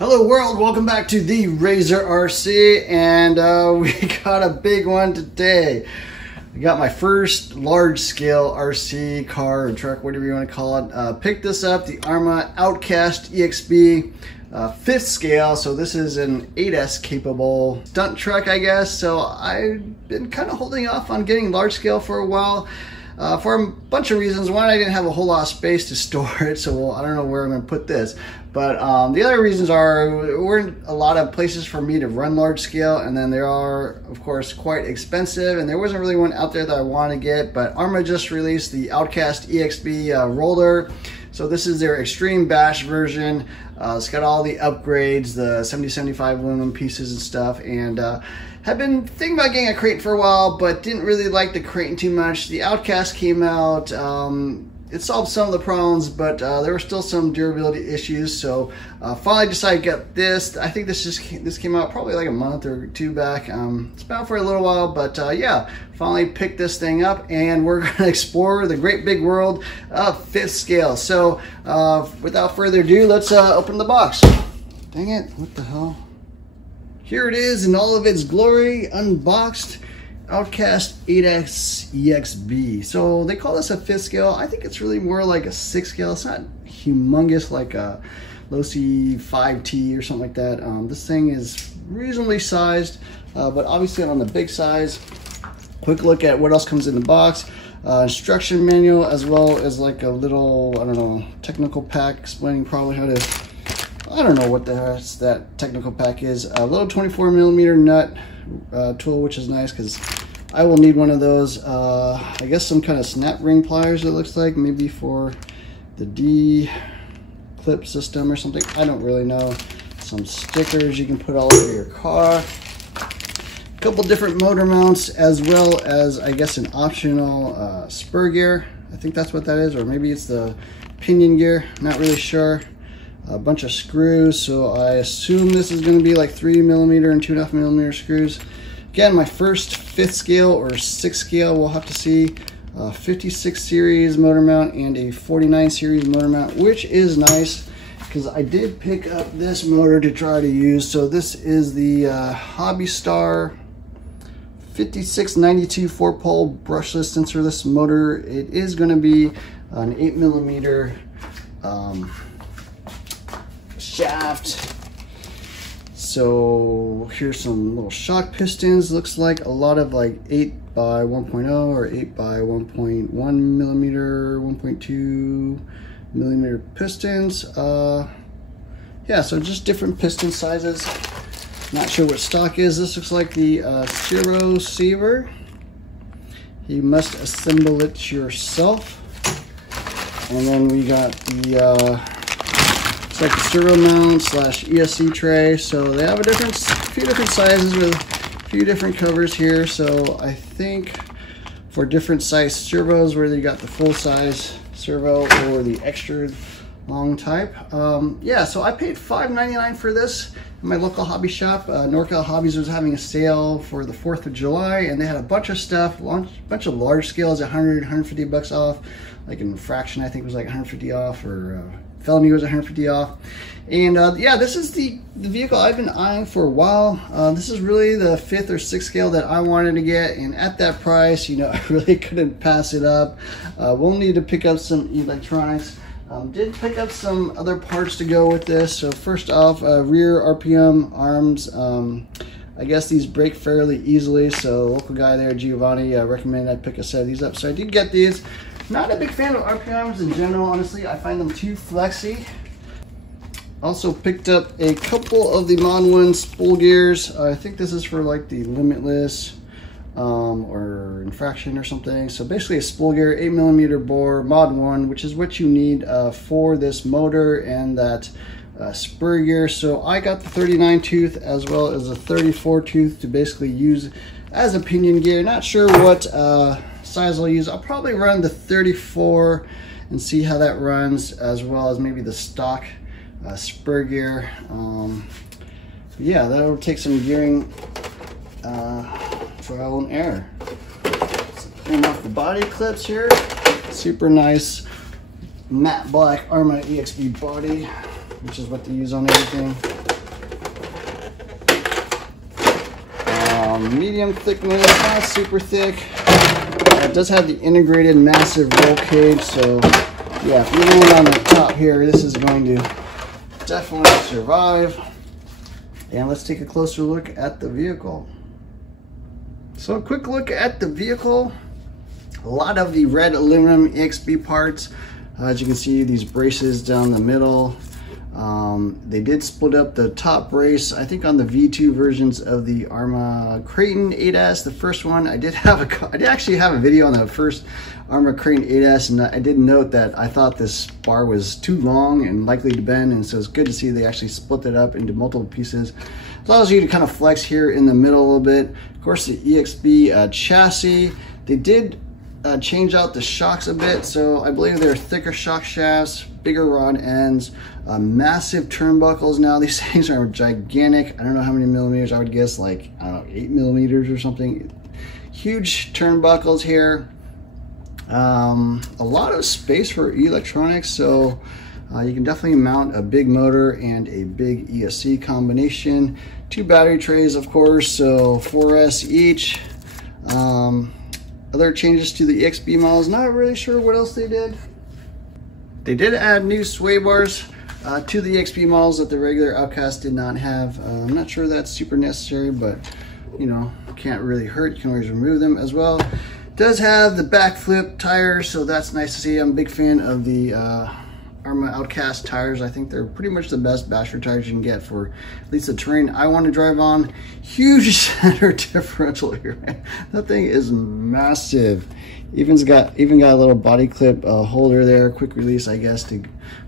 Hello world, welcome back to the Razor RC, and we got a big one today. I got my first large scale RC car or truck, whatever you want to call it. Picked this up, the Arrma Outcast EXB 5th scale. So this is an 8S capable stunt truck, I guess. So I've been kind of holding off on getting large scale for a while. For a bunch of reasons. One, I didn't have a whole lot of space to store it, so I don't know where I'm going to put this. But the other reasons are there weren't a lot of places for me to run large scale, and then they are, of course, quite expensive, and there wasn't really one out there that I wanted to get. But Arrma just released the Outcast EXB roller. So this is their extreme bash version. It's got all the upgrades, the 7075 aluminum pieces and stuff, and had been thinking about getting a crate for a while, but didn't really like the crate too much. The Outcast came out, it solved some of the problems, but there were still some durability issues. So finally decided to get this. I think this came out probably like a month or two back. It's been out for a little while, but yeah, finally picked this thing up, and we're gonna explore the great big world of 5th scale. So without further ado, let's open the box. Dang it, what the hell? Here it is in all of its glory, unboxed. Outcast 8X EXB. So they call this a 5th scale. I think it's really more like a 6th scale. It's not humongous like a Losi 5T or something like that. This thing is reasonably sized, but obviously on the big size. Quick look at what else comes in the box. Instruction manual, as well as like a little, I don't know, technical pack explaining probably how to, I don't know what that technical pack is. A little 24mm nut tool, which is nice because I will need one of those. I guess some kind of snap ring pliers, it looks like, maybe for the D-clip system or something. I don't really know. Some stickers you can put all over your car. A couple different motor mounts, as well as, I guess, an optional spur gear. I think that's what that is, or maybe it's the pinion gear. Not really sure. A bunch of screws, so I assume this is going to be like 3mm and 2.5mm screws. Again, my first 5th scale or 6th scale, we'll have to see. 56 series motor mount and a 49 series motor mount, which is nice because I did pick up this motor to try to use. So this is the Hobby Star 5692 4-pole brushless sensorless motor. It is going to be an 8mm shaft. So here's some little shock pistons. Looks like a lot of like 8 by 1.0 or 8 by 1.1mm, 1.2mm pistons. Yeah, so just different piston sizes. Not sure what stock is. This looks like the Servo Saver. You must assemble it yourself. And then we got the it's like the Servo Mount / ESC tray. So they have a few different sizes with a few different covers here. So I think for different size servos, whether you got the full size servo or the extra long type. Yeah, so I paid $5.99 for this in my local hobby shop. NorCal Hobbies was having a sale for the 4th of July, and they had a bunch of stuff, a bunch of large scales, 150 bucks off. Like an Infraction, I think, was like 150 off, or Felony was 150 off. And yeah, this is the vehicle I've been eyeing for a while. This is really the 5th or 6th scale that I wanted to get, and at that price, you know, I really couldn't pass it up. We'll need to pick up some electronics. Did pick up some other parts to go with this. So first off, rear RPM arms. I guess these break fairly easily, so local guy there, Giovanni, recommended I pick a set of these up. So I did get these. Not a big fan of RPMs in general, honestly. I find them too flexy. Also picked up a couple of the Mod 1 spool gears. I think this is for like the Limitless or Infraction or something. So basically a spool gear, 8mm bore, Mod 1, which is what you need for this motor and that spur gear. So I got the 39 tooth as well as a 34 tooth to basically use as a pinion gear. Not sure what size I'll use. I'll probably run the 34 and see how that runs, as well as maybe the stock spur gear. Yeah, that'll take some gearing trial and error. So clean off the body clips here. Super nice matte black Arrma EXB body. which is what they use on everything. Medium thickness, not super thick. It does have the integrated massive roll cage, so yeah, if you land on the top here, this is going to definitely survive. And let's take a closer look at the vehicle. So a quick look at the vehicle. A lot of the red aluminum EXB parts. As you can see, these braces down the middle. They did split up the top brace, I think on the V2 versions of the Arrma Kraton 8S, the first one. I did actually have a video on the first Arrma Kraton 8S, and I did note that I thought this bar was too long and likely to bend, and so it's good to see they actually split it up into multiple pieces. It allows you to kind of flex here in the middle a little bit. Of course, the EXB chassis, they did change out the shocks a bit, so I believe they're thicker shock shafts, bigger rod ends, massive turnbuckles now. These things are gigantic. I don't know how many millimeters. I would guess like, I don't know, 8 millimeters or something. Huge turnbuckles here. A lot of space for electronics, so you can definitely mount a big motor and a big ESC combination. 2 battery trays, of course, so 4S each. Other changes to the EXB models, not really sure what else they did. They did add new sway bars to the EXB models that the regular Outcast did not have. I'm not sure that's super necessary, but you know, can't really hurt. You can always remove them as well. It does have the backflip tires, so that's nice to see. I'm a big fan of the Arrma Outcast tires. I think they're pretty much the best basher tires you can get for at least the terrain I want to drive on. Huge center differential here, man. That thing is massive. Even got a little body clip holder there, quick release, I guess, to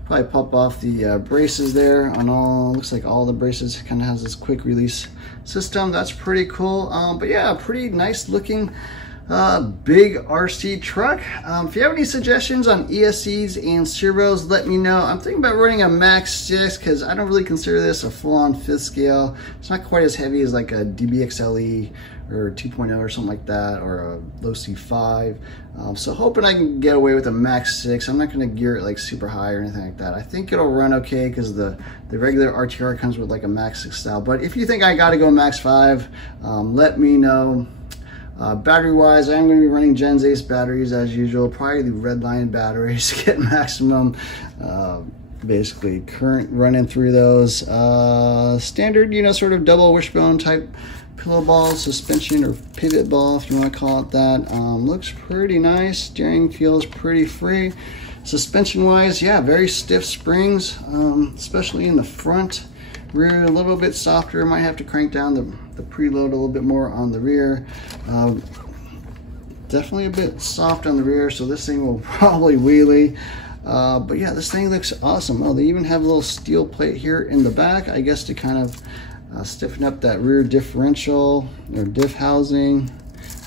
probably pop off the braces there on all. Looks like all the braces kind of has this quick release system. That's pretty cool. But yeah, pretty nice looking big RC truck. If you have any suggestions on ESCs and servos, let me know. I'm thinking about running a Max 6 because I don't really consider this a full-on 5th scale. It's not quite as heavy as like a DBXLE or 2.0 or something like that, or a low C5. So hoping I can get away with a Max 6. I'm not going to gear it like super high or anything like that. I think it'll run okay because the regular RTR comes with like a Max 6 style. But if you think I got to go Max 5, let me know. Battery wise, I'm going to be running Gen's Ace batteries as usual, probably the Redline batteries, get maximum basically current running through those. Standard, you know, sort of double wishbone type pillow ball suspension, or pivot ball if you want to call it that. Looks pretty nice. Steering feels pretty free. Suspension wise, yeah, very stiff springs, especially in the front. Rear a little bit softer. Might have to crank down the preload a little bit more on the rear. Definitely a bit soft on the rear, so this thing will probably wheelie. But yeah, this thing looks awesome. Oh, they even have a little steel plate here in the back, I guess, to kind of stiffen up that rear differential or diff housing.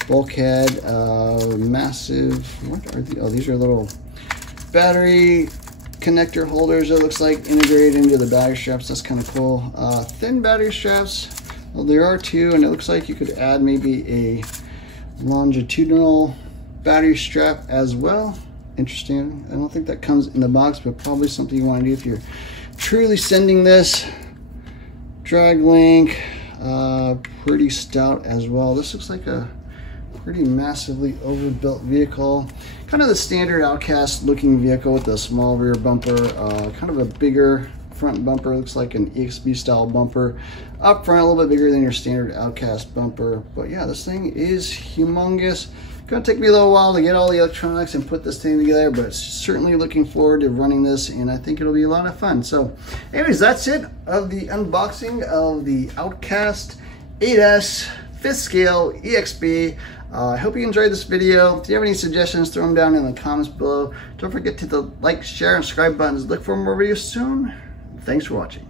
Bulkhead, massive. What are these? Oh, these are little battery connector holders, it looks like, integrated into the battery straps. That's kind of cool. Thin battery straps. Well, there are 2, and it looks like you could add maybe a longitudinal battery strap as well. Interesting. I don't think that comes in the box, but probably something you want to do if you're truly sending this. Drag link, pretty stout as well. This looks like a pretty massively overbuilt vehicle. Kind of the standard Outcast looking vehicle with a small rear bumper, kind of a bigger front bumper. Looks like an EXB style bumper. Up front, a little bit bigger than your standard Outcast bumper. But yeah, this thing is humongous. Gonna take me a little while to get all the electronics and put this thing together, but certainly looking forward to running this, and I think it'll be a lot of fun. So anyways, that's it of the unboxing of the Outcast 8S 5th scale EXB. I hope you enjoyed this video. If you have any suggestions, throw them down in the comments below. Don't forget to like, share, and subscribe buttons. Look for more videos soon. Thanks for watching.